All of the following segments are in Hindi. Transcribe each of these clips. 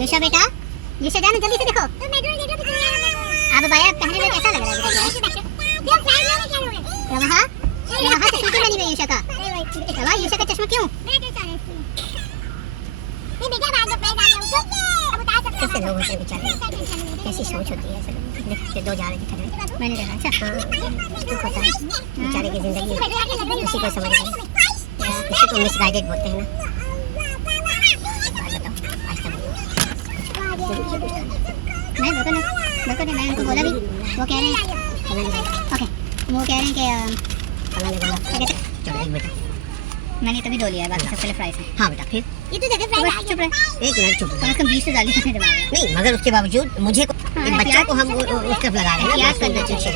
युषा बेटा, युषा जाना जल्दी से देखो। अब भाई पहनने में कैसा लग रहा है? वहाँ चश्मा क्यों नहीं है युषा का? युषा का चश्मा क्यों? कैसे लोग होते हैं बेचारे, कैसी सोच होती है ऐसे लोगों की। दो जा रहे थे ठगने, मैंने देखा। अच्छा दुख होता है बेचारे की जिंदगी, किसी को समझ नहीं, किसी को मिसगाइडेड बोलते हैं ना। नहीं बिल्कुल नहीं, मैं उनको बोला भी, वो कह रहे हैं ओके, वो कह रहे हैं कि चलो एक बेटा मैंने तभी धो लिया है, बाकी सब पहले फ्राइज है। हाँ बेटा फिर ये तो जगह फ्राइज आ गया। एक मिनट चुप, कम से कम 20 से 40 मिनट नहीं, मगर उसके बावजूद मुझे एक बच्चा को हम उस तरफ लगा रहे हैं ना, करना चाहिए।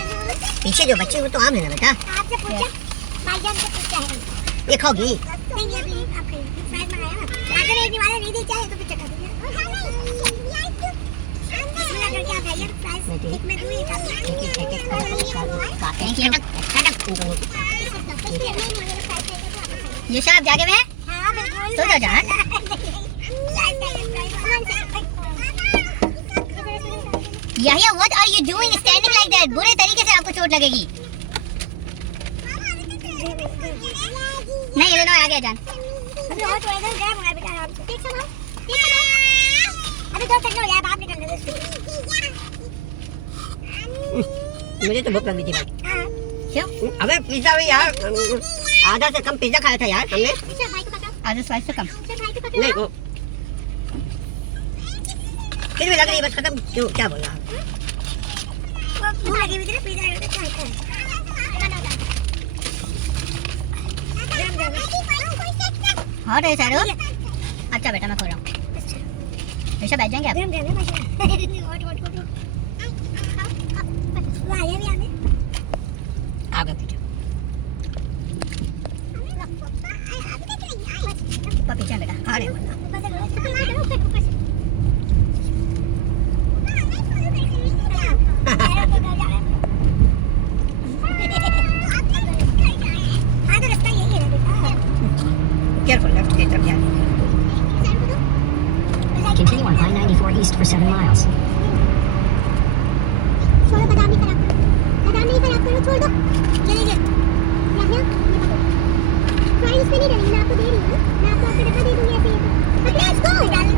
पीछे जो बच्चे वो तो आम है ना बेटा, आपसे पूछा भाईजान से पूछा है ये खाओगी नहीं? अभी आप फ्राइज मंगाया ना, अगर एक वाला नहीं दे चाहे तो फिर चखा दीजिए। इसमें अगर क्या भाईजान फ्राइज एक में दूं एक काटते हैं ये सब जाके में सो जाओ जान। Yahya what are you doing standing like that? बुरे तरीके से आपको चोट लगेगी। नहीं ये लो आ गया जान। अभी और थोड़ा देर गया मंगा बेटा आप ठीक संभाल, ठीक संभाल। अभी 2 सेकंड हो गया, बाप निकलने दो इसको। मुझे तो भूख लगी थी भाई। क्यों? अबे पिज्जा भी यार आधा से कम पिज्जा खाया था यार हमने। आधा स्लाइस से कम नहीं वो फिर भी लग रही है बस खत्म। क्यों क्या बोल रहा? भूख लगी हुई थी ना पिज्जा हॉट है सारो। अच्छा बेटा मैं खो रहा हूँ, ऐसा बैठ जाएंगे आप आगे पीछे पीछे बेटा आ रहे Continue on I-94 east for 7 miles. छोड़ो बादाम नहीं खराब करो, छोड़ दो। ये फ्राइज पे नहीं डलेगी, मैं आपको दे रही हूँ, मैं आपको आपके डब्बा दे दूँगी ऐसे ही। अब लेट्स गो डाल।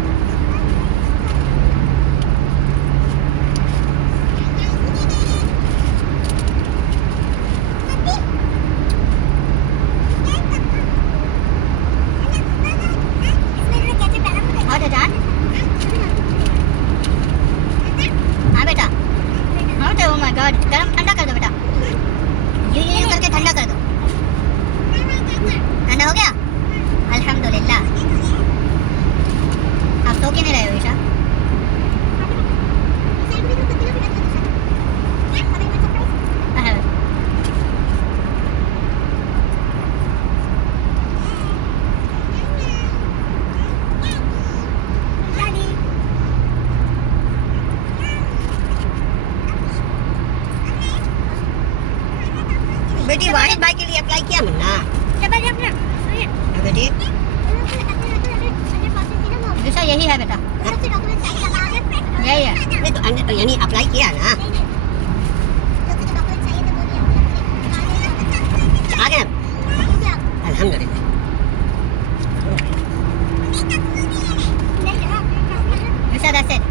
गरम ठंडा कर दो बेटा, ये करके ठंडा कर दो। ठंडा हो गया अल्हम्दुलिल्लाह। आप सो क्यों नहीं रहे हो ईशा? बेटी वाहिद भाई के लिए अप्लाई किया मुन्ना? बेटी विषय यही है बेटा, यही है नहीं तो यानी अप्लाई किया ना? आ गया अल्हम्दुलिल्लाह। विषय दैट्स इट।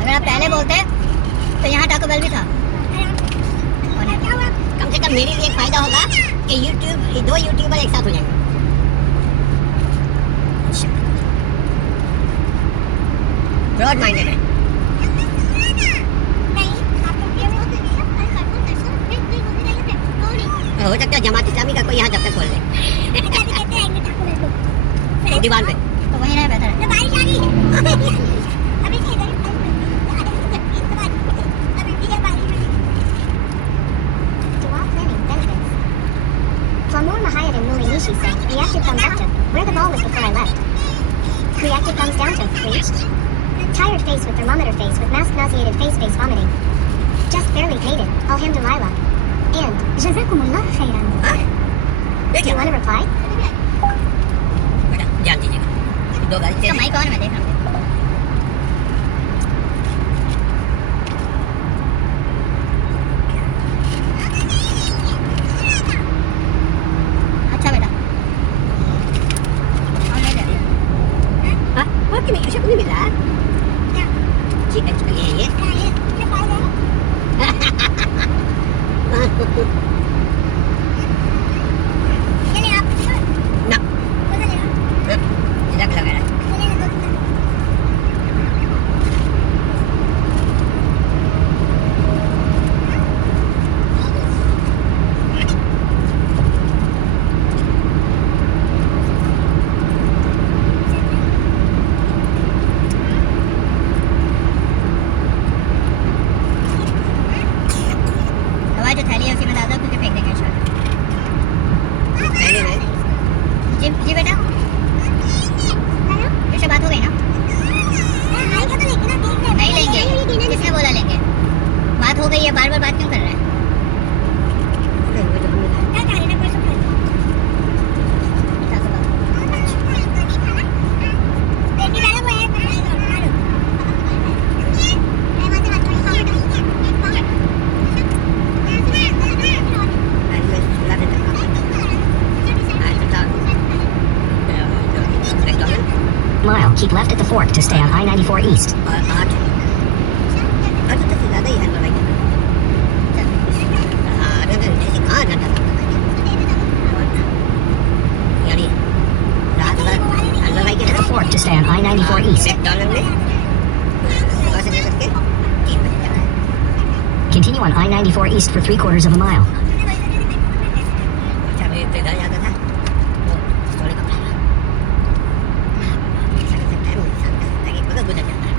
अगर आप पहले बोलते तो यहाँ टाको बेल भी था। कम से कम मेरे लिए एक फायदा होगा कि यूट्यूब 2 यूट्यूबर एक साथ हो जाएंगे। ब्रॉड माइंडेड है। हो सकता है जमात इस्लामी का कोई यहाँ जब तक खोल ले दीवार पे, तो वहीं रहे बेहतर है। Flamur Mahayat and Mulinishi said, reactive thumbs up to, where the ball was before I left. Reactive thumbs down to, reached. Tired face with thermometer face with mask nauseated face vomiting. Just barely paid it, alhamdulillah. And Jazakumullah khairan. हाँ Do you want to reply? बेटा ध्यान दीजिएगा दो गाड़ी इसका तेज माइक ऑन है, मैं देख रहा हूँ। अच्छा बेटा और ले ले हाँ और कि नहीं ऐसा कुछ नहीं मिला जी अच्छा ये ना रख लगा रहा हवा जो थैली है उसी में डाल दो, क्योंकि फेंक देंगे शायद। नहीं नहीं जी जी बेटा, इससे बात हो गई ना? नहीं लेंगे, किसने बोला लेंगे? बात हो गई है, बार बार बात क्यों कर रहा है? Mile. Keep left at the fork to stay on I-94 East. आठ आठ तो ज़्यादा ही है भाई हाँ ऐसे कहाँ ना यानी रात भर अंदर भाई At the fork to stay on I-94 East. $1 में सुबह से लेकर के 3 बजे तक Continue on I-94 East for 3/4 of a mile. अच्छा मैं तो इधर जाता था वो स्टोरी का प्लान ऐसा कर सकता है वो इंसान कर सकता है कि मगर गुजर जाता है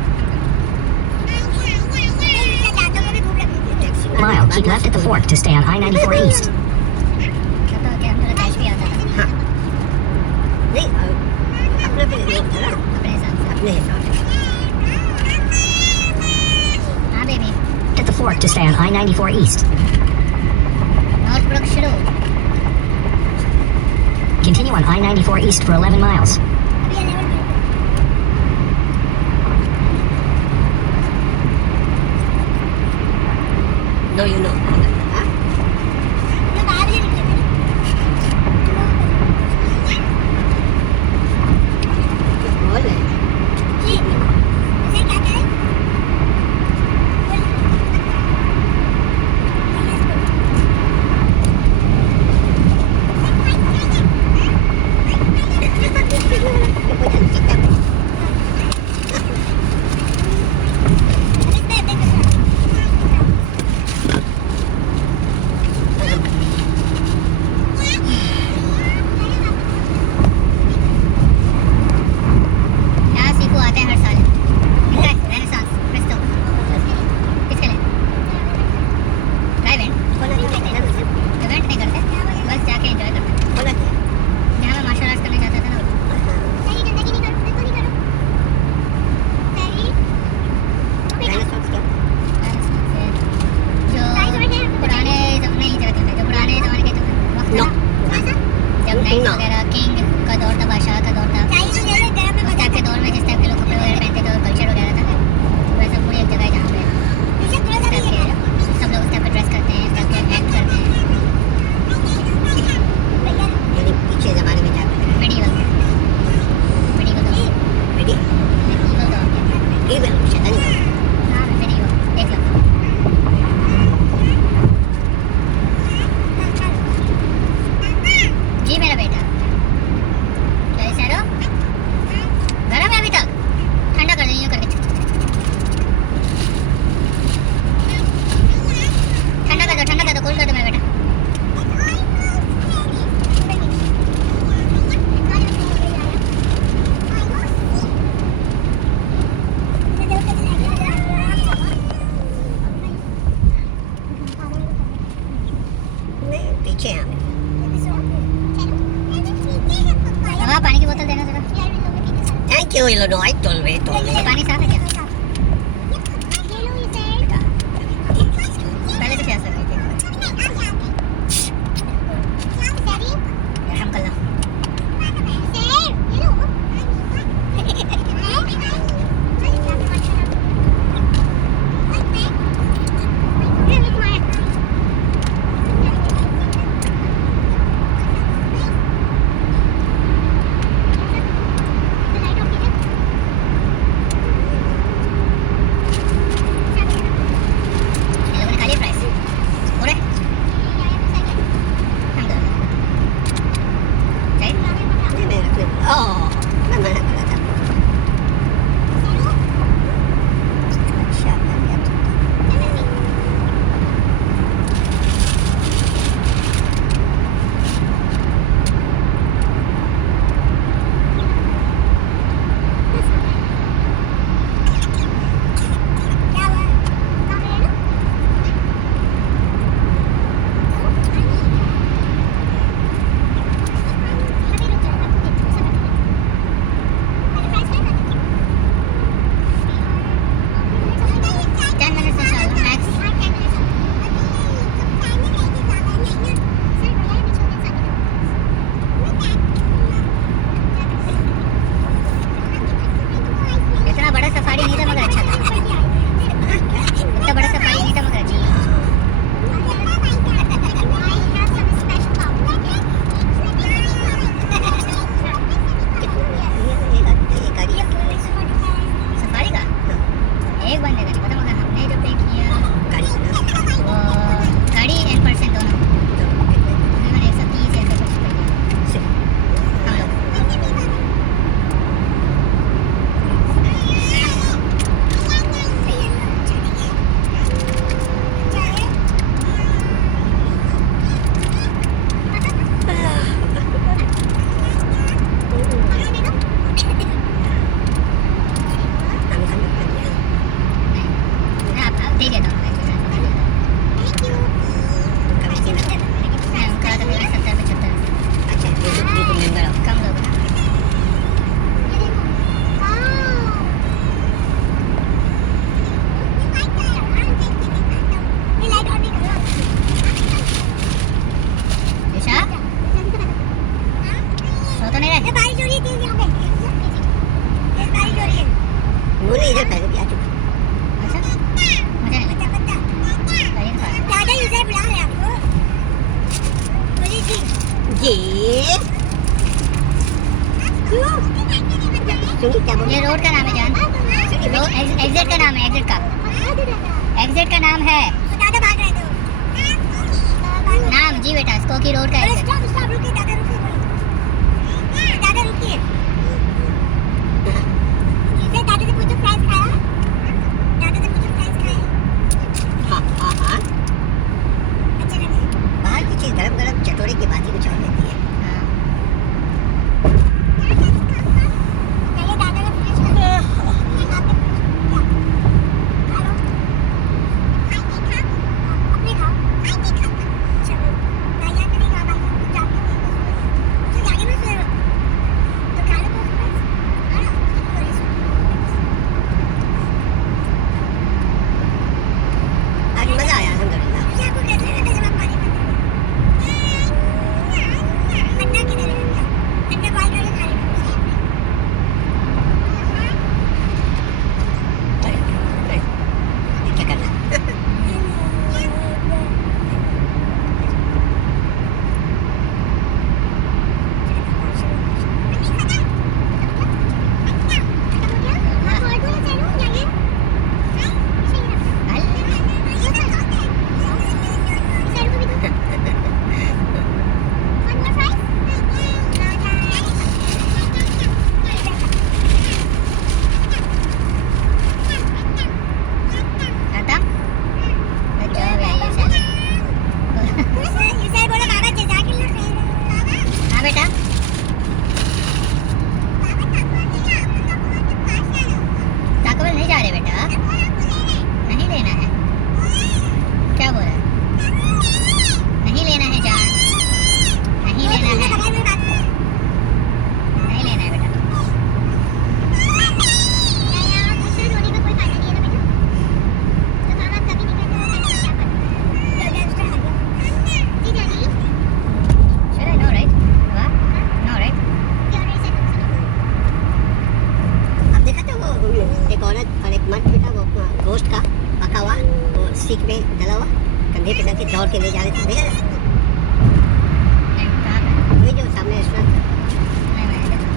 Mile. Keep left at the fork to stay on I-94 East. तब तो क्या मेरा कैश भी आता था हाँ नहीं अपने पे लोग था ना अपने हिसाब से। अपने हिसाब से हाँ baby, At the fork to stay on I-94 East. Northbrook शुरू। Continue on I-94 East for 11 miles. No, you know. हाँ? बोल रहे हैं। यहाँ सीखो आते हैं हर साल। मिलता है रेनेसांस क्रिस्टो। किसके लिए? इवेंट नहीं करते, बस जाके एंजॉय करते हैं। जहाँ मैं मार्शल आर्ट्स करने जाता था ना, जो पुराने नहीं जाते थे, जो पुराने ज़माने के जो वक्त था ना, जब नाइट्स वगैरह किंग का दौर था, बादशाह का दौर था, उस टाइप के दौर में जिस टाइप के लोग कपड़े वगैरह पहनते थे और कल्चर वगैरह था, वैसा कोई एक जगह है जहाँ पे इस टाइप के सब लोग उस टाइप पे ड्रेस करते हैं, इस टाइप के एक्ट करते हैं। यानी पीछे जमाने में जाते थे मेडिवल दौर, मेडी मेडिवल दौर के। इवन शैतानी हाँ मेडिवल, देख लो। जी मेरा बेटा, कैसे हो? गरम है अभी तक? ठंडा कर देंगे करके। ठंडा कर दो, कूल कर दो मेरा बेटा। नहीं पीछे हैं हाँ पानी की बोतल देना जरा। थैंक यू इलोनॉय टोलवे पानी साफ है क्या? पहले से प्यास लग रही थी। एग्जिट का नाम है, एग्जिट का नाम है। दादा भाग रहे थे। नाम जी बेटा, स्कोकी रोड का एग्जिट। स्टॉप स्टॉप, रुकिए दादा, रुकिए दादा, रुकिए। जिसे दादा से पूछो फ्राइज खाया, दादा से पूछो फ्राइज खाया। हाँ हाँ हाँ, अच्छा लगे। बाहर की चीज गरम गरम चटोरे की बात ही कुछ और रहती है। हाँ। पहले दादा का फ्रिज लगे। अपने खाओ। चलो, मैं यहाँ पे नहीं खा पाई, कुछ जाके नहीं खा पाई। तो जाके मैं फिर तो खा लो तो फ्राइज। आज मजा आया अल्हम्दुलिल्लाह। मुझे आपको कैसे लगा जब आप पानी में थे? अन्ना किधर है? अन्ना कॉल करके खा लेना। ये क्या करना? खत्म। Good job, yeah, you said it. हाँ बेटा, ताको बेल नहीं जा रहे बेटा, नहीं लेना है। क्या बोला? नहीं लेना है जान, नहीं लेना है, नहीं लेना है बेटा। Should I know, right? What? No, right? अब देखा था वो एक औरत और एक मर्द बेटा, वो गोश्त का पका हुआ वो सीख में डला हुआ कंधे पे करके दौड़ के ले जा रहे थे। देखा था? नहीं, कहाँ पे? ये जो सामने रेस्टोरेंट नहीं, मैंने देखा।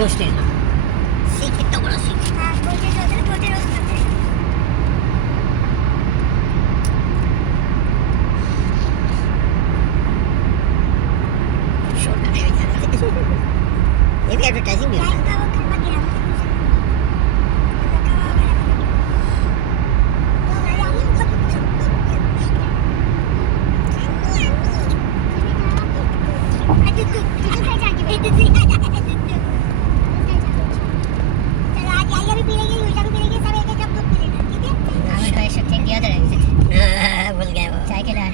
रोस्टेड, हाँ सीख, कितना बड़ा सीख। शोर कर रहे हैं। ये भी एडवर्टाइजिंग भी होता है। Now we try shifting the other exit. भूल गए वो। चाय के लिए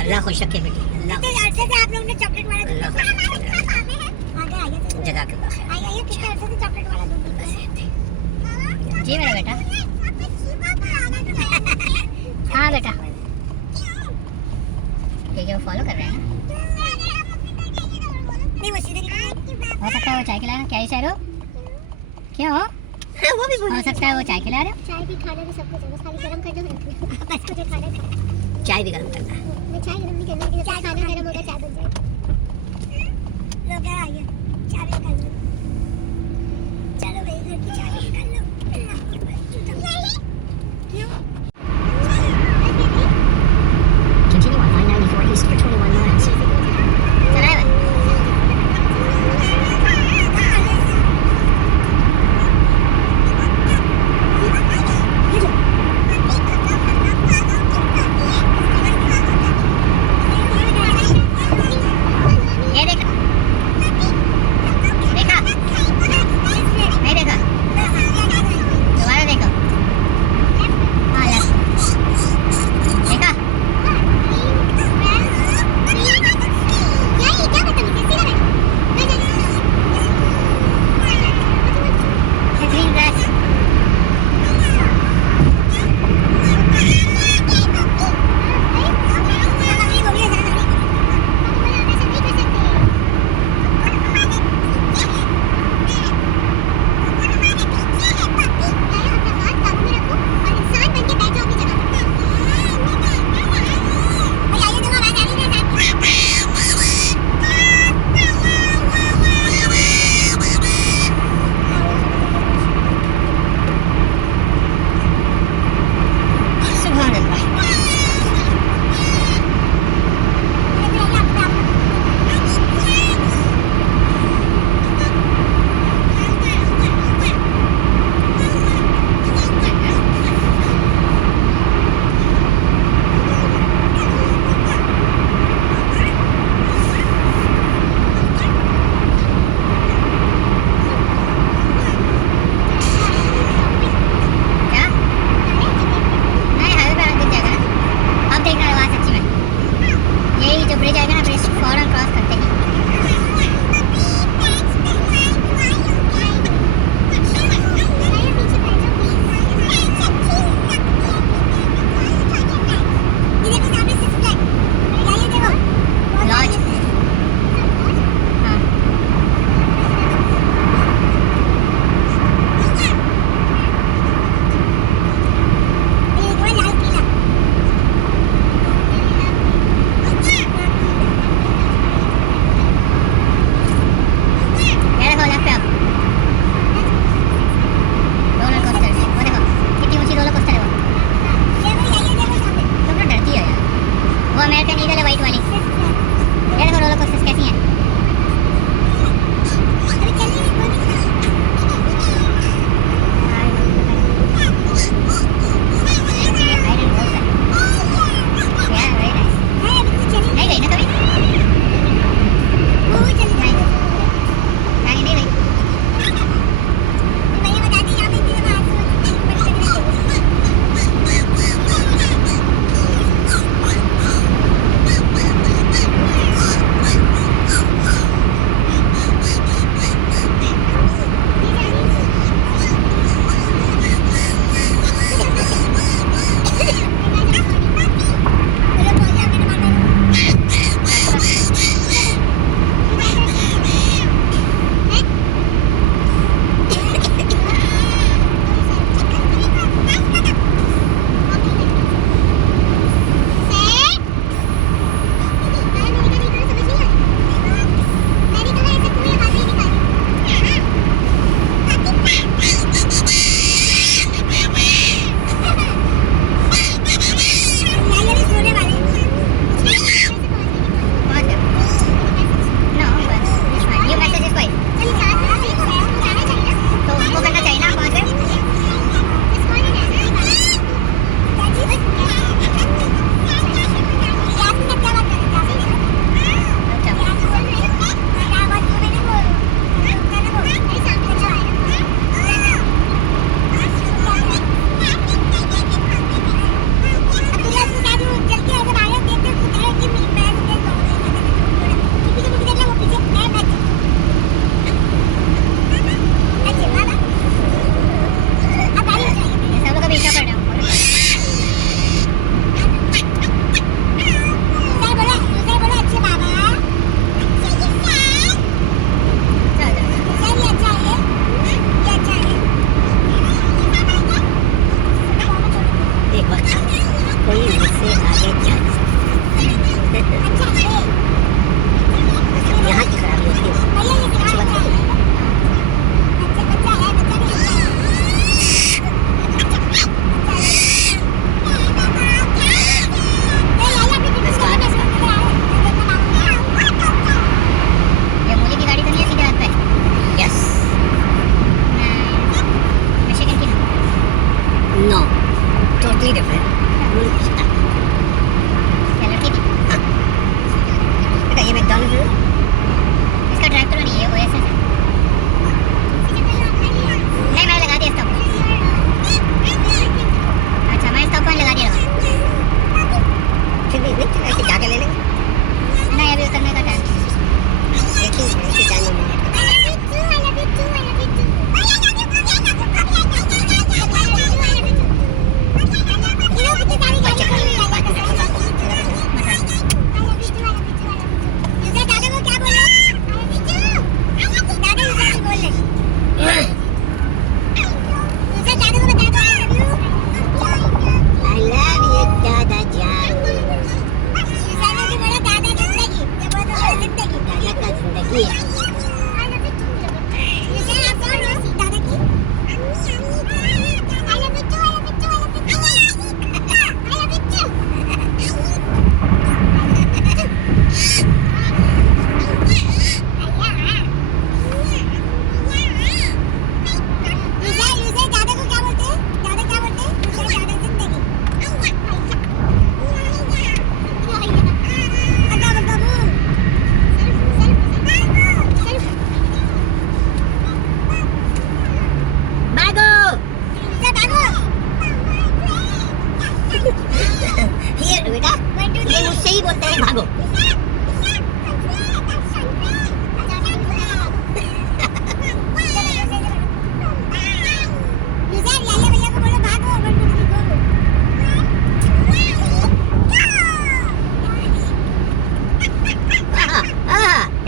अल्लाह खुश रखे बेटी, अल्लाह खुश रखे। आप लोगों ने चॉकलेट वाला दूध अल्लाह खुश रखे। आगे जज़ाकल्लाह खैर। आइए कितने अर्से से चॉकलेट वाला दूध पीते हैं? जी मेरा बेटा। हाँ बेटा, ठीक है, वो फॉलो कर रहे हैं ना। नहीं, वो सीधे नहीं। हो सकता है वो चाय खिला रहे हैं। क्या इशारा हो? क्यों? हाँ, वो भी बोल। हो सकता है वो चाय खिला रहे हो। चाय भी खाना भी सब कुछ है, बस खाली गरम कर दो बस मुझे खाना है। चाय भी गर्म करना है। मैं चाय गरम नहीं करना, लेकिन जब खाना गरम होगा चाय बन जाएगी। लो क्या आ गया? चाय भी कर लो। चलो भाई, घर की चाय भी कर लो। क्यों? Continue on I-94 east for 21 miles. चला है भाई। ये देखा, देखा, नहीं देखा। भागो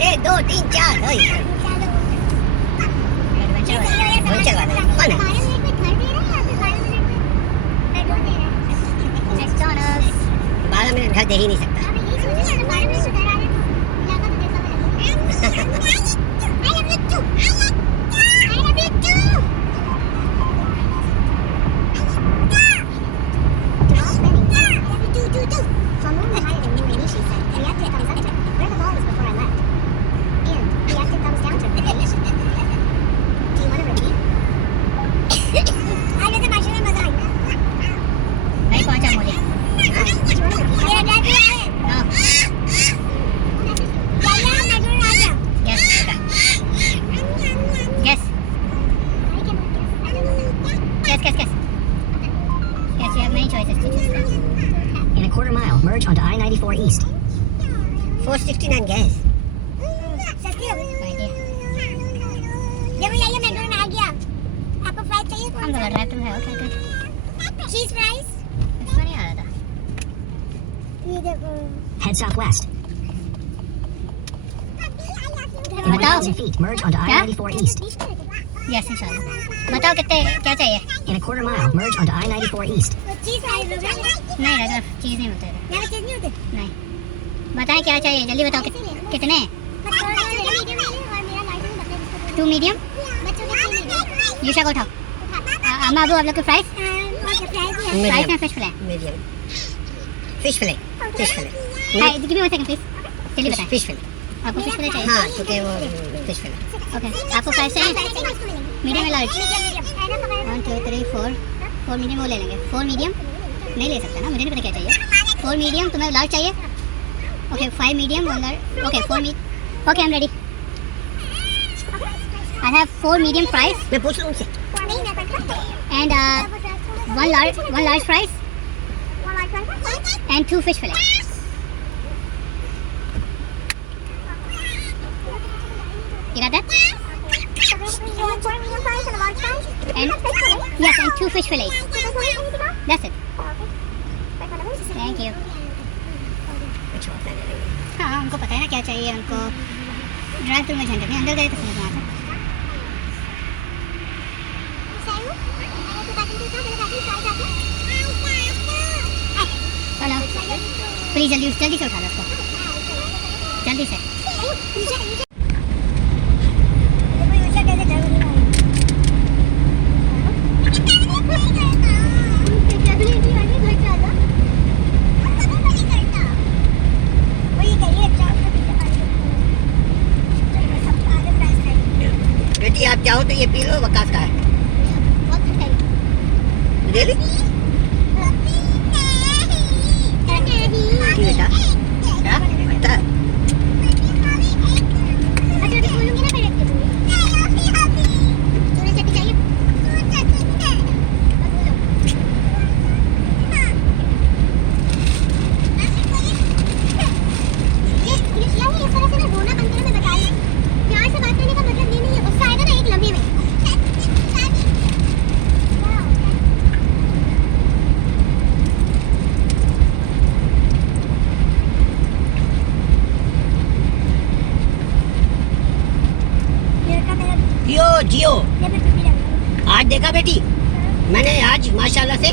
एक दो तीन चार एडवेंचर वाला फन है मैकडॉनल्ड्स 12 मिनट घर दे ही नहीं सकता नहीं पहुंचा मुझे yes yes yes you have many choices to choose from. In a quarter mile, merge onto I-94 East. 469 gas Idea. देखो ये मैकडॉनल्ड आ गया आपको फ्राइज चाहिए हम कौन तो सा ड्राइव थ्रू है ओके गुड चीज फ्राइज इसमें नहीं आ रहा था ये देखो Head southwest. In बताओ 1,000 feet, merge onto क्या? I-94 East. यस इंशाल्लाह बताओ कितने क्या चाहिए In a quarter mile, merge onto I-94 East. चीज फ्राइज होगा नहीं रेगुलर चीज़ नहीं होते थे यहाँ चीज नहीं होते नहीं बताएं क्या चाहिए जल्दी बताओ कितने टू मीडियम यूशा को उठाओ अम्मा अबू आप लोग के फ्राइज फ्राइज में fish fry medium fish field hi give me 1 second please जल्दी बताएं फिश फिले आपको फिश फ्राई चाहिए हाँ क्योंकि वो फिश फिले ओके आपको फ्राइज चाहिए मीडियम या लार्ज 1 2 3 4 मीडियम वो ले लेंगे 4 मीडियम नहीं ले सकता ना मुझे नहीं पता क्या चाहिए 4 मीडियम तुम्हें लार्ज चाहिए okay 5 medium 1 large okay 4 medium okay I am ready I have 4 medium fries मैं पूछ लूँ उनसे and 1 large fries and 2 fish fillet. You got that? And yes, and 2 fish fillets. That's it. Thank you. हाँ उनको पता है ना क्या चाहिए उनको ड्राइव थ्रू में झंझट नहीं अंदर गए तो समझ में आता चलो प्लीज जल्दी से उठा लो उसको जल्दी से बेटी आप चाहो तो ये पी लो वकास का है रियली बेटा क्या बेटा जियो आज देखा बेटी मैंने आज माशाल्लाह से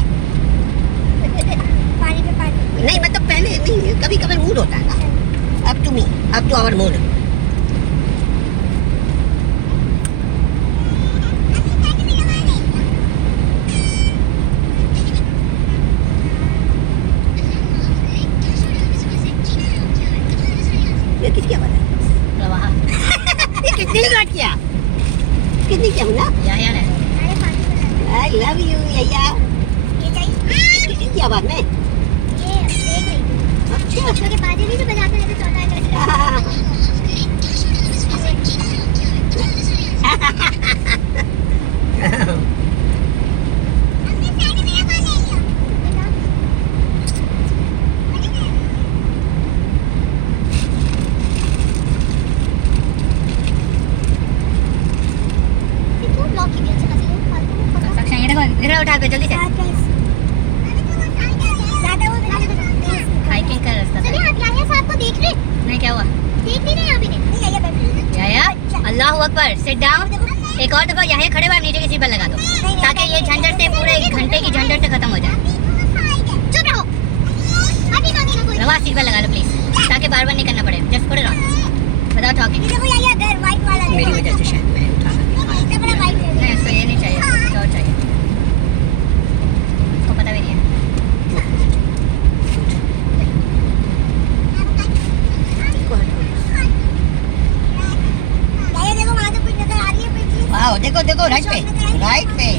नहीं मतलब पहले नहीं कभी कभी मूड होता है ना अब तो आवर मूड ये किसकी आवाज है वहाँ ये कितनी बात किया कितनी क्या हुआ यार है आई लव यू यैया कितनी की आवाज में अच्छा इधर उठा पे जल्दी से। हाइकिंग का रास्ता था। आप याया साहब को देख रहे? नहीं, क्या हुआ? देख नहीं रहे यहाँ पे? नहीं याया बैठ रहे। याया, अल्लाह अकबर, सिट डाउन। एक और दफा यहाँ खड़े हुए आप नीचे की सीट पर लगा दो, ताकि ये झंझट से पूरे 1 घंटे की झंझट से खत्म हो जाए। चुप रहो। अभी मांगेगा कोई। रवा सीट पर लगा लो प्लीज, ताकि बार बार नहीं करना पड़े। Just put it on without talking. देखो याया घर व्हाइट वाला है। मेरी वजह से शायद मैं उठा सकती इतना बड़ा व्हाइट है। नहीं, उसको ये नहीं चाहिए, उसको कुछ और चाहिए। उसको पता भी नहीं है। याया देखो वहां से कुछ नजर आ रही है कोई चीज? वाह, देखो देखो राइट पे।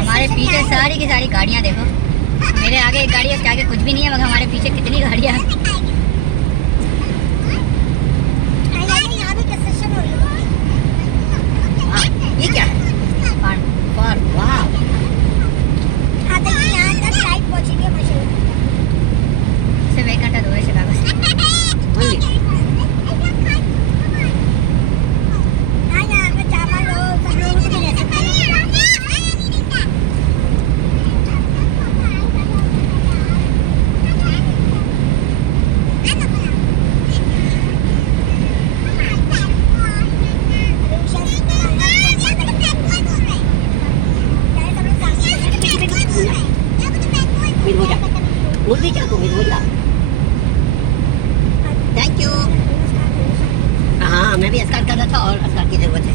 हमारे पीछे सारी की सारी गाड़ियाँ देखो। मेरे आगे एक गाड़ी है, उसके आगे कुछ भी नहीं है, मगर हमारे पीछे कितनी गाड़ियाँ हैं। यहाँ भी कंस्ट्रक्शन हो रही है। हाँ, ये क्या है? फार्म, वाह। हाँ तो ये यहाँ तक लाइट पहुँचेगी मशीन। सिर्फ 1 घंटा दूर है शिकागो से। Only. हाँ यहाँ पे चावल लोग सब लोग भी रह सकते हैं। मुर्गी चाकू में बोला। Thank you. हाँ, मैं भी स्टार्ट कर रहा था और स्टार्ट की जरूरत है।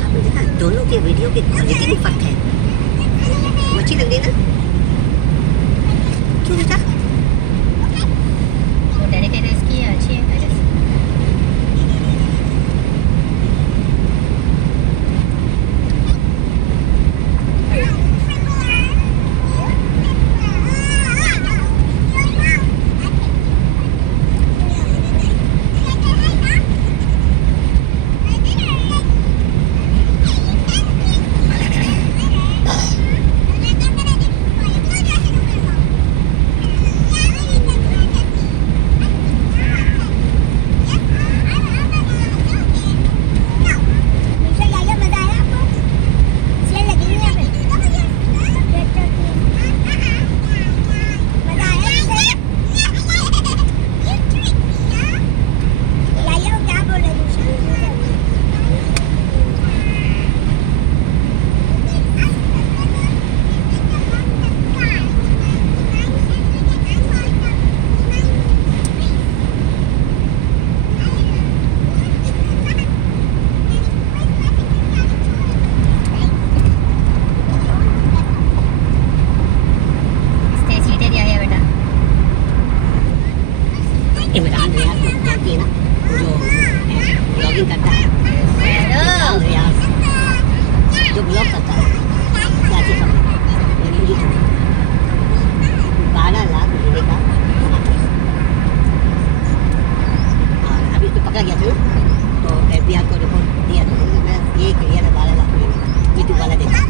आपने देखा दोनों के वीडियो की क्वालिटी में फर्क है। वो अच्छी लग रही है ना? क्यों बेटा? वो डेडिकेटेड इसकी है, अच्छी है वजह से। इमरान रियाज को जानती है ना, जो ब्लॉगिंग करता है, रियाज जो ब्लॉग करता है सियासी खबर, लेकिन यूट्यूब 12 लाख महीने का कमाता है। और अभी उसको पकड़ा गया था ना, तो FBI को रिपोर्ट दिया था, मैं ये क्लियर है 12 लाख महीने का यूट्यूब वाला देखा।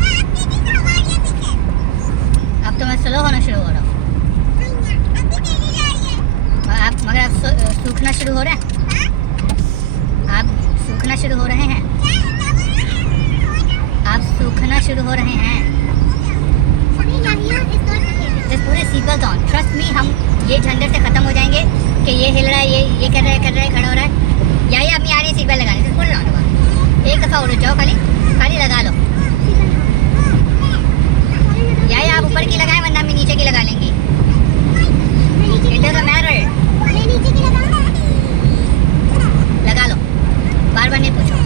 अब तो मैं स्लो होना शुरू हो रहा हूँ। मगर आप सूखना शुरू हो रहे हैं। आप सूखना शुरू हो रहे हैं। आप सूखना शुरू हो रहे हैं। जस्ट पूरे सीबल ऑन, ट्रस्ट मी, हम ये झंझट से खत्म हो जाएंगे कि ये हिल रहा है, ये कर रहा है, खड़ा हो रहा है। या ये अपनी आ रही सीट बेल्ट लगाने से बोल रहा हूँ। एक दफ़ा उड़ जाओ, खाली लगा लो। या आप ऊपर की लगाएं, वरना हम नीचे की लगा लेंगे। इट डजंट मैटर, लगा लो, बार बार नहीं पूछो।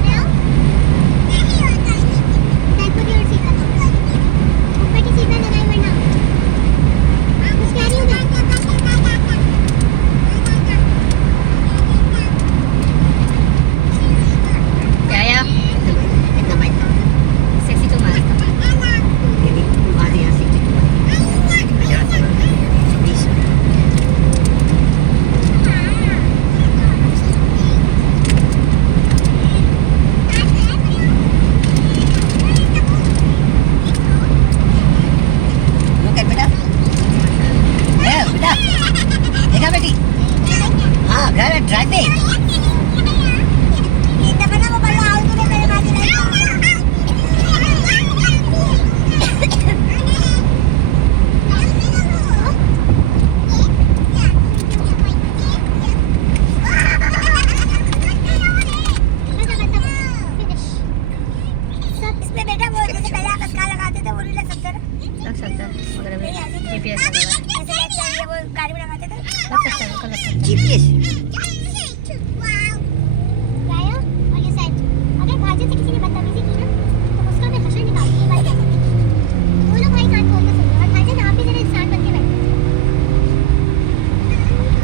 फोर व्हीलर सकता है ना लग सकता है मगर अभी GPS लगा हुआ है। ऐसे लाइट चाहिए वो गाड़ी में लगाते थे लग सकता है बिल्कुल लग सकता है। जीपीएस गाया और ये सेट अगर भाजन से किसी ने बदतमीजी की ना तो उसका मैं हशर निकालूंगी ये बात कहती हूं वो लोग भाई कान खोल के सुन और भाजन आप भी जरा इंसान बन के बैठो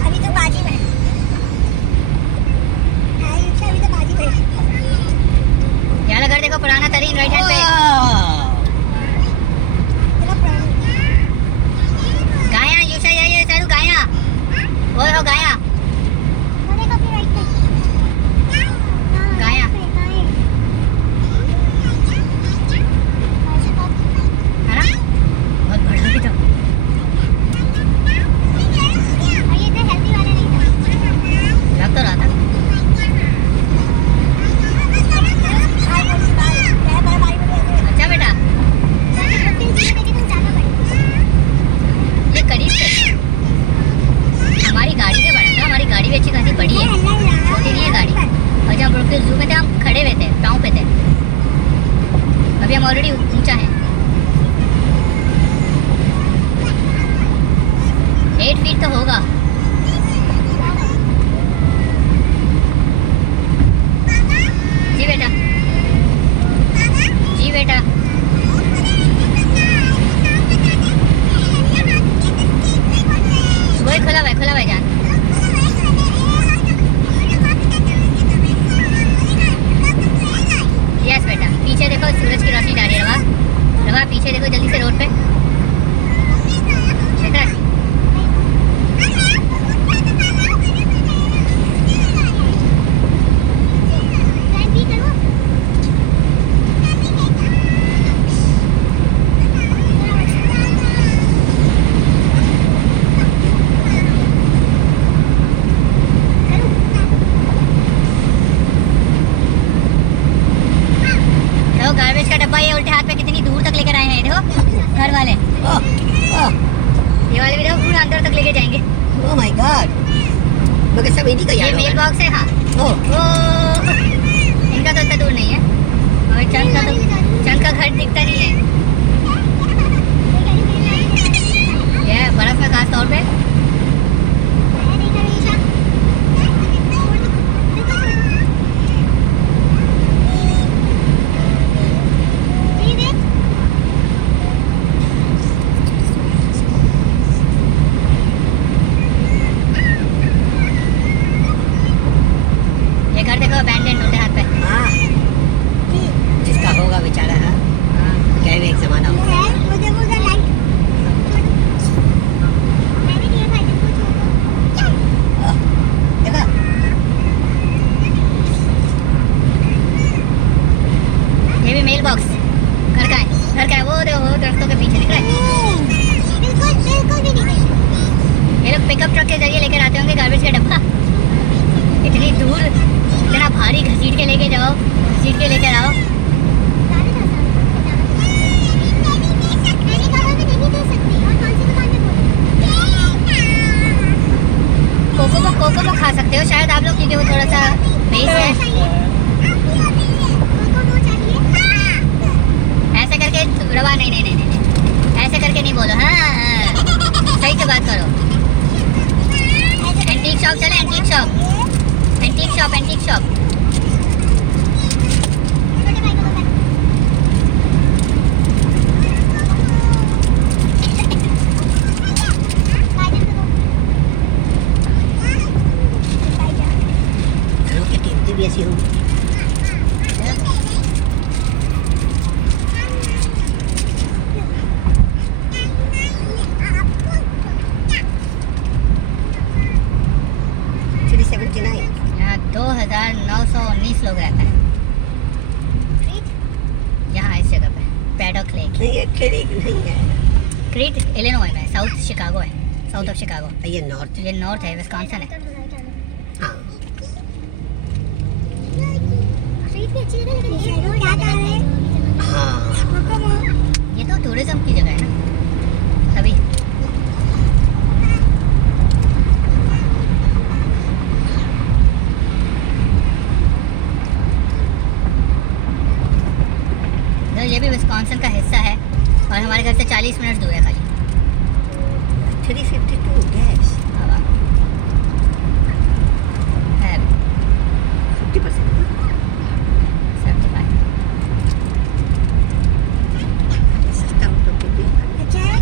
अभी तो बाजी में अभी तो बाजी में यहाँ घर देखो पुराना तरीन राइट हैंड पे। चलो पुरानी गाया यूशा ये सारू गाया ओए हो गाया वो देखो अपने राइट पे गाया। है ना बहुत बड़ा भी तो। और ये इतना हेल्दी वाला नहीं था लग तो रहा था। अच्छा बेटा ये करीब से हमारी गाड़ी से बड़ा था। हमारी गाड़ी भी अच्छी खासी बड़ी है, छोटी नहीं है गाड़ी। और जब ब्रुकफील्ड जू में थे हम खड़े हुए थे, पाँव पे थे। अभी हम ऑलरेडी ऊंचा हैं। 8 फीट तो होगा। जी बेटा जी बेटा सुबह ही खुला हुआ है जान। यस बेटा पीछे देखो सूरज की रोशनी डाली है। रवा रवा पीछे देखो जल्दी से रोड पे देख रहा है? देखो गार्बेज का डब्बा ये उल्टे हाथ पे कितनी दूर तक लेकर आए हैं। देखो घर वाले ये वाले भी देखो पूरा अंदर तक लेके जाएंगे। ओह माय गॉड मगर सब इन्हीं का ये यार मेल होगा। बॉक्स है। हाँ ओह वो इनका तो इतना दूर नहीं है और चंद का घर दिखता नहीं है। ये बर्फ में खास तौर पे ये घर देखो अबैंडन उल्टे हाथ पे। हाँ जिसका होगा बेचारा हाँ क्या एक जमाना होगा। देखा ये भी मेल बॉक्स घर का है। वो देखो वो दरख्तों के पीछे दिख रहा है। ये लोग पिकअप ट्रक के जरिए लेकर आते होंगे गार्बेज का डब्बा। इतनी दूर इतना भारी घसीट के लेके जाओ, घसीट के लेकर आओ। कोको को खा सकते हो शायद आप लोग क्योंकि वो थोड़ा सा बेस है। ऐसे करके रवा नहीं ऐसे करके नहीं बोलो। हाँ सही से बात करो। एंटीक शॉप चले एंटीक शॉप। घरों की कीमतें भी ऐसी होंगी। यहाँ 2919 लोग रहते हैं यहाँ इस जगह पे पैडॉक लेक। नहीं ये क्रीक नहीं है क्रीट इलिनॉय में साउथ शिकागो है। साउथ ऑफ शिकागो ये नॉर्थ है। ये नॉर्थ है विस्कॉन्सिन है। हाँ हाँ ये तो टूरिज्म की जगह है ना तभी। तो ये भी विस्कॉन्सिन का हिस्सा है। और हमारे घर से 40 मिनट दूर है खाली। 352 गैस है 50%. 75। सस्ता तो कितनी अच्छा है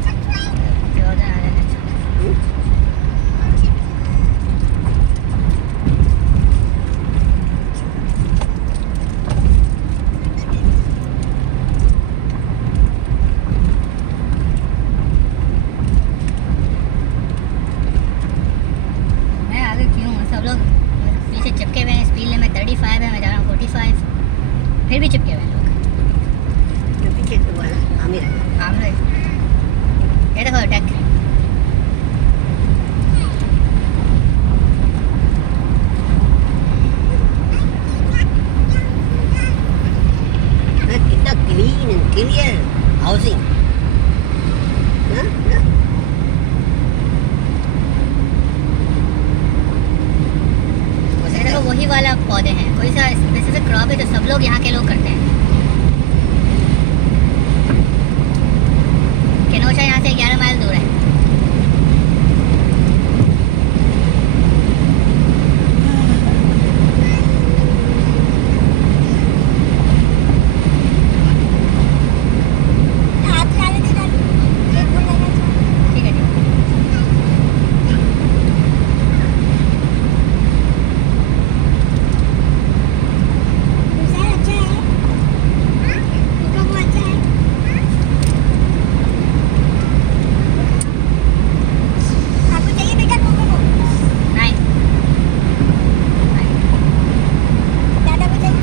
मैं आगे क्यों हूँ? सब लोग पीछे चिपके हुए हैं। स्पीड लिमिट 35 है, मैं जा रहा हूँ 45। फिर भी चिपके हुए हैं लोग। जो पीछे तो वाला आमिर है. हम लोग ये देखो अटैक। कितना क्लीन एंड क्लियर हाउसिंग. देखो वही वाला पौधे हैं। कोई सा वैसे से क्रॉप है जो सब लोग यहाँ के लोग करते हैं। केनोशा यहाँ से 11 माइल दूर है। हाथ डाले थे डाले एक बोल लगा ठीक है ठीक है। दूसरा अच्छा है उसका वो अच्छा है आपको चाहिए बेटा कोको को नहीं दादा को चाहिए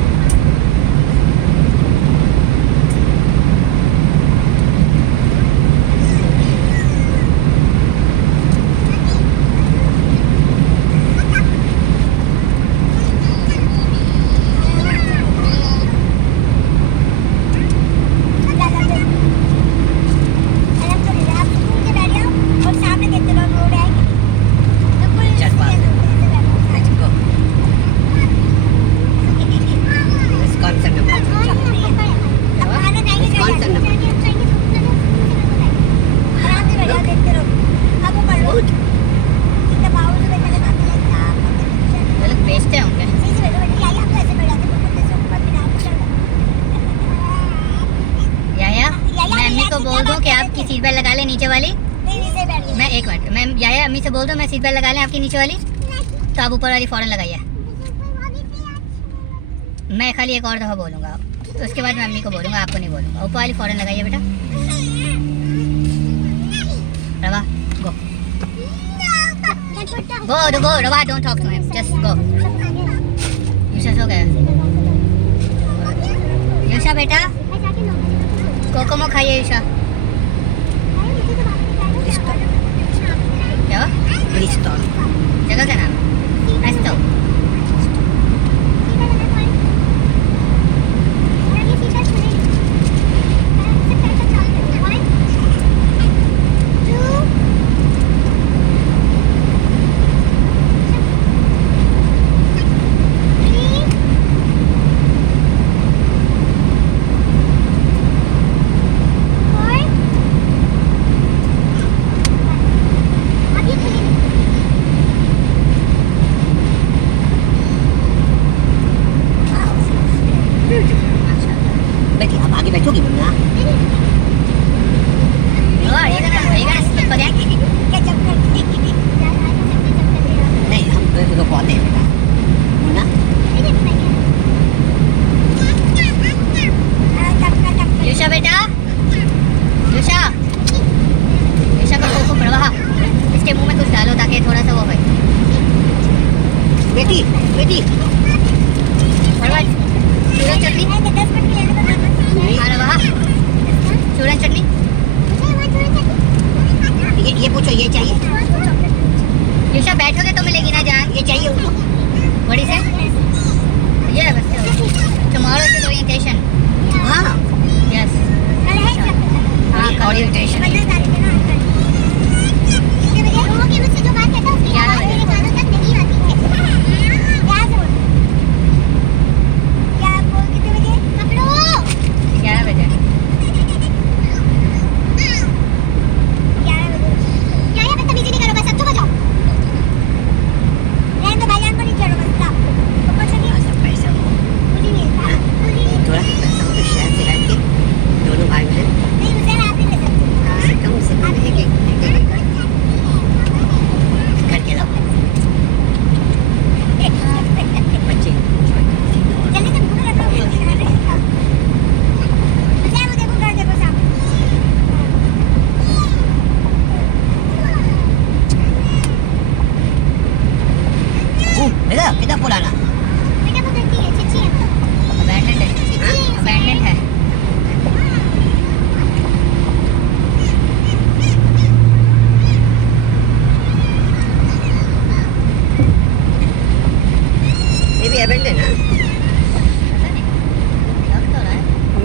वो लोग बेचते होंगे। याया मैं अम्मी को बोल दूं कि आपकी सीट बेल्ट लगा ले नीचे वाली। मैं एक मिनट मैं याया अम्मी से बोल दूं मैं सीट बेल्ट लगा लें आपकी नीचे वाली, तो आप ऊपर वाली फ़ौरन लगाइए। मैं खाली एक और दफ़ा बोलूँगा, तो उसके बाद मैं अम्मी को बोलूँगा, आपको नहीं बोलूँगा। ऊपर वाली फ़ौरन लगाइए बेटा। रवा go go Rava, don't talk to him, just go. Yusha सो गया। यूशा बेटा कोकोमो खाइए यूशा। क्या हुआ? ब्रिस्टल. जगह का नाम एस्तो। बेटी आप आगे बैठोगी Munna. Are you gonna slip again? नहीं हम तो पौधे हैं बेटा. मुन्ना यूशा बेटा, यूशा यूशा का कोको प्रवाह इसके मुंह में कुछ डालो ताकि थोड़ा सा वो हो। बेटी बेटी चूरन चटनी प्रवाह, चूरन चटनी। ये पूछो ये चाहिए. यूशा बैठोगे तो मिलेगी ना जान। ये चाहिए उनको. बड़ी से ये है बस। Tomorrow is orientation. हाँ यस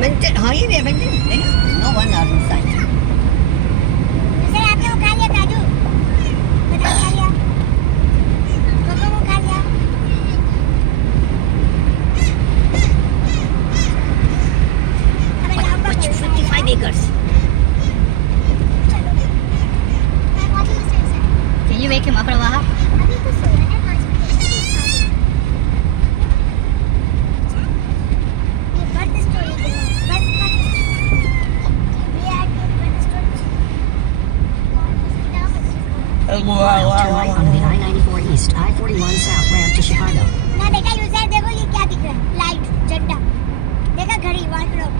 एडवेंचर हाँ ये adventure no one are inside sir आपने वो खा लिया काजू बताओ खा लिया कोको वो खा लिया अबे जाओ Which 55 acres चलो मैं watching the stage Can you wake him up, Rawaha? अभी तो सोया है 5 मिनट ये birth story birth we are birth story Turn right onto the I-94 East, I-41 South ramp to Chicago. ना बेटा यूजर देखो ये क्या दिख रहा है लाइट झंडा देखा घड़ी 1 o'clock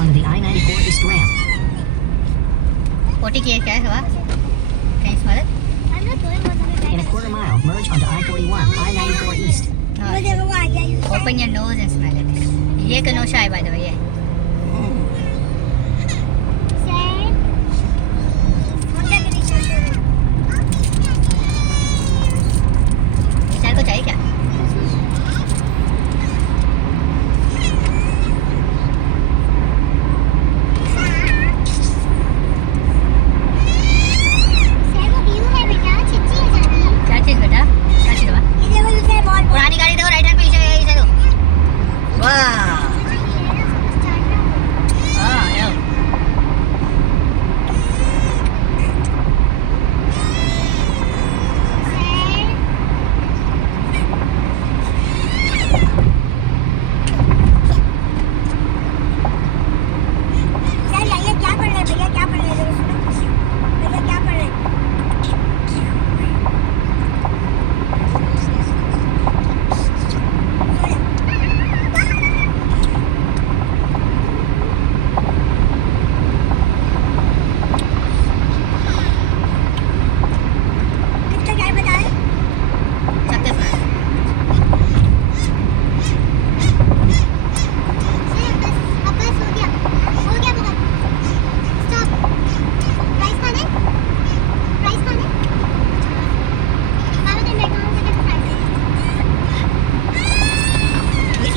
Onto the I-94 East ramp. पोटी किए क्या है सवा? Can you smell it? हम लोग दोनों बहुत In a quarter mile, merge onto I-41, I-94 East. No. मुझे वो आ गया user Open your nose and smell it. ये कनोशा है by the way ये. विशाल को चाहिए क्या? क्या चीज़ बेटा? क्या चीज़ हुआ? पुरानी गाड़ी दो राइट हैंड पे इसे दो. वाह हाँ लो. सकते हैं.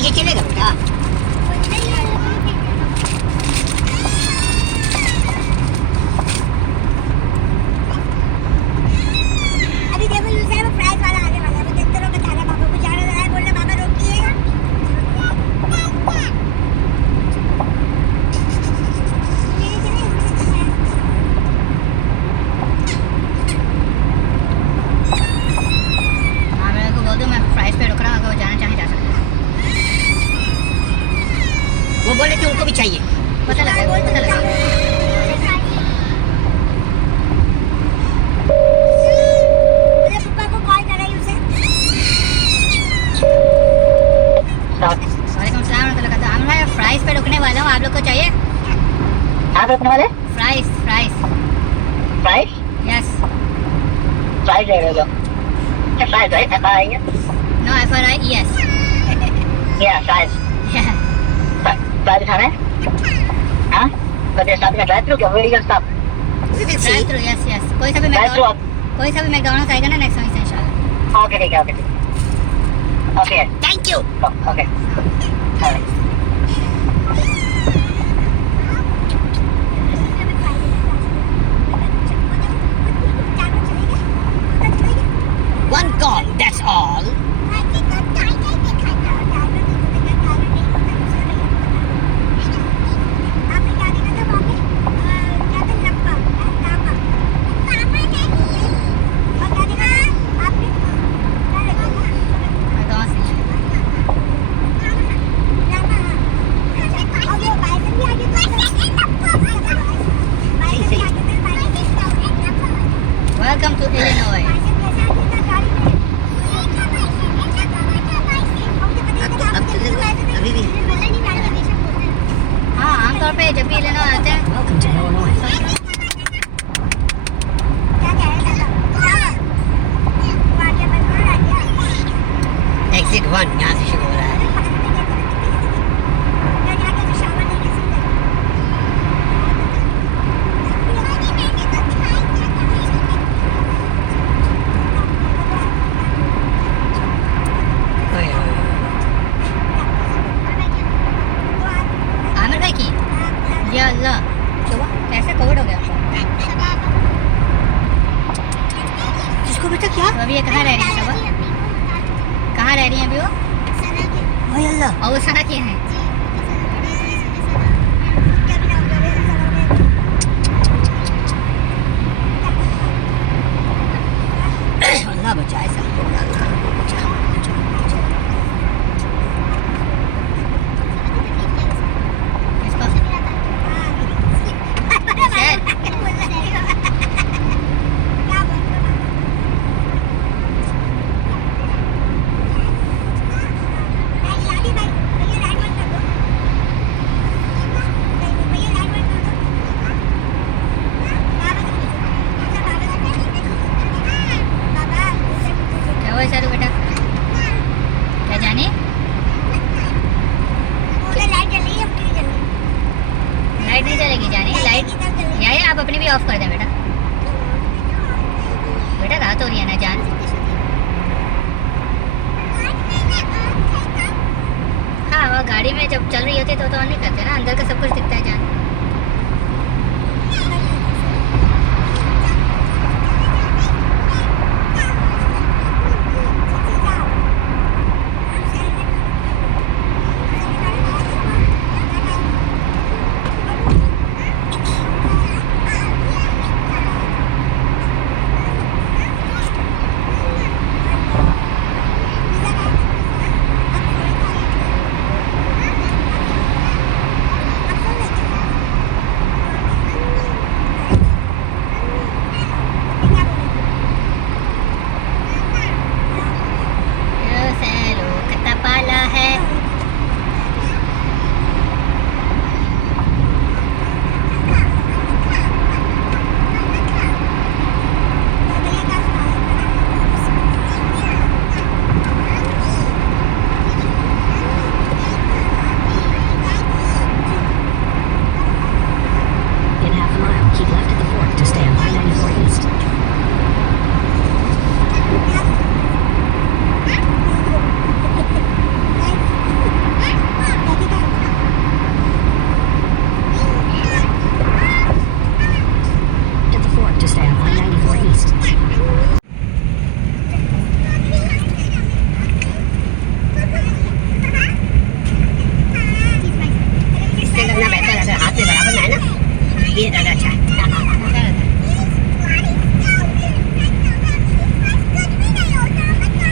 ये चलेगा बेटा अभी देखो यूजर वो प्राइस वाला आने वाला है वो देखते रहो बताना पापा को जाना है बोलना पापा रोकिएगा हाँ मेरे को बोल दो मैं प्राइस पे रुक रहा हूँ अगर वो जाना चाहे जा सकते हैं. वो बोले थे उनको भी चाहिए पता लगा पता लगा. मुझे पापा को कॉल करा यूजर वालेकुम सलाम तो लगा. हम भाई फ्राइज पे रुकने वाला हूँ. आप लोग को चाहिए? आप रखने वाले fries fries. Fries yes. Fries ले लो क्या fries right FRI no FRIES. या फ्राइज फ्राइज खाना है हाँ तो देर साथ में ड्राइव थ्रू क्या very stop drive through yes yes. कोई सा भी ड्राइव थ्रू मैकडॉनल्ड्स मैकडॉनल्ड्स आएगा ना नेक्स्ट वीक से इंशाल्लाह. ओके ठीक है okay thank you okay one call that's all McDonald's welcome to Illinois. अभी भी हाँ आमतौर पे जब भी इलिनॉय आते हैं Welcome to Illinois. एग्जिट 1 यहाँ से शुरू हो रहा है देखो बेटा क्या तो अभी ये कहाँ रह रही है सब? कहाँ रह रही है अभी वो? ओए अल्लाह और वो सना की है। अल्लाह बचाए सबको अल्लाह बचाए इसको क्या हुआ शारू बेटा? क्या जाने? लाइट नहीं चलेगी जाने, लाइट या आप अपनी भी ऑफ कर दें बेटा। बेटा रात हो रही है ना जान। हाँ वो गाड़ी में जब चल रही होती है तो ऑन नहीं करते ना, अंदर का सब कुछ दिखता है जान। यो सैलो कितना पाला है। In half a mile, keep left at the fork to stay on I-94 East. At the fork to stay on I-94 East. इससे करना बेहतर अगर हाथ में बराबर में है ना ये ज़्यादा अच्छा है